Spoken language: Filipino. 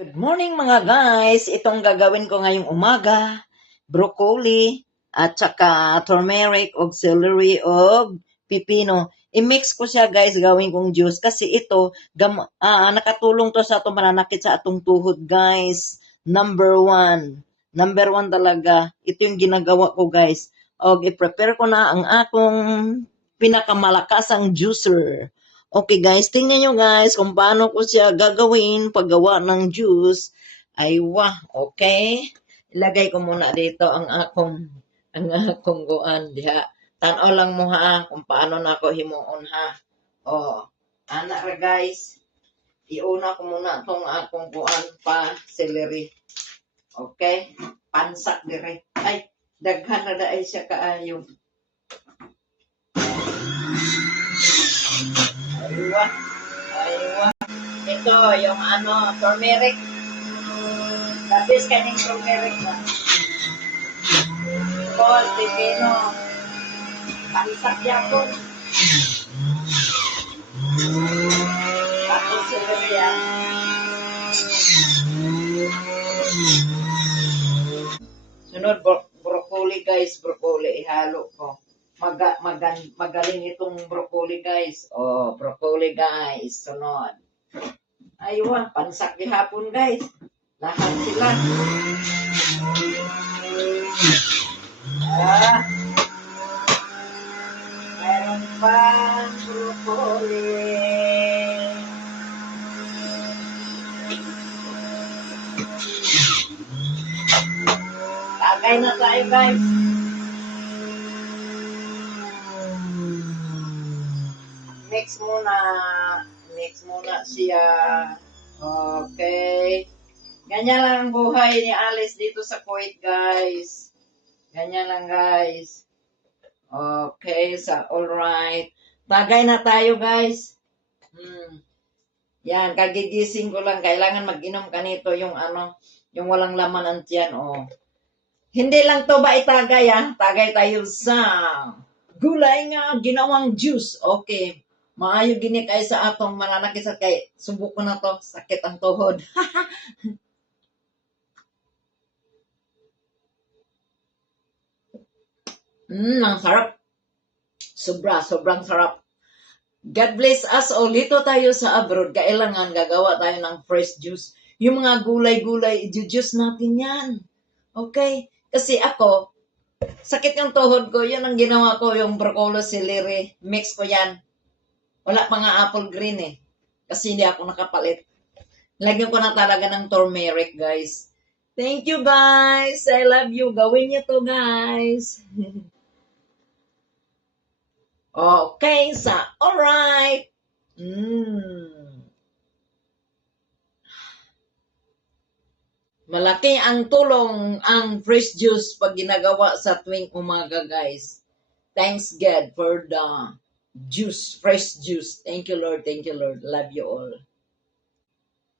Good morning mga guys! Itong gagawin ko ngayong umaga, broccoli, at saka turmeric o celery o pipino. I-mix ko siya guys, gawin kong juice. Kasi ito, nakatulong to sa atong mananakit sa atong tuhod guys. Number one. Number one talaga. Ito yung ginagawa ko guys. O i-prepare ko na ang akong pinakamalakasang juicer. Okay guys, tingnan nyo guys kung paano ko siya gagawin paggawa ng juice. Aywa, okay? Ilagay ko muna dito ang akong guan diha. Tanaw lang mo ha kung paano na ako himuon ha. Oh, ana ra guys. Iuna ko muna tong akong guan pa celery. Okay? Pansak dire. Ay, daghan na daay siya kaayo. Aywa. Aywa. Ito, yung turmeric. Tapos kaning turmeric na. Kol, pipino. Pansak yapon. Tapos celery yan. Sunod, broccoli guys. Broccoli, ihalo ko. Magaling itong broccoli guys. Oh, broccoli guys. Sunod. Aywa, pansak hapon guys. Lahat sila. Mayroon pa broccoli. Tagay na tayo guys. Mix muna siya. Okay. Ganyan lang ang buhay ni Alice dito sa Kuwait, guys. Ganyan lang, guys. Okay, alright. Tagay na tayo, guys. Yan, kagigising ko lang. Kailangan mag-inom ka nito yung yung walang laman ang tiyan, oh. Hindi lang to ba itagay, ha? Tagay tayo sa gulay nga ginawang juice. Okay. Maayo gini kay sa atong mananakit sa kay subok ko na to, sakit ang tuhod. Ang sarap. Sobrang sarap. God bless us all. Dito tayo sa abroad, kailangan gagawa tayo ng fresh juice. Yung mga gulay-gulay, i-juice natin yan. Okay? Kasi ako, sakit yung tuhod ko, yan ang ginawa ko, yung broccoli, celery, mix ko yan. Wala pa nga apple green eh. Kasi hindi ako nakapalit. Lagyan ko na talaga ng turmeric, guys. Thank you, guys. I love you. Gawin niyo to, guys. Okay, alright. Malaki ang tulong ang fresh juice pag ginagawa sa tuwing umaga, guys. Thanks God for the juice, fresh juice. Thank you, Lord. Thank you, Lord. Love you all.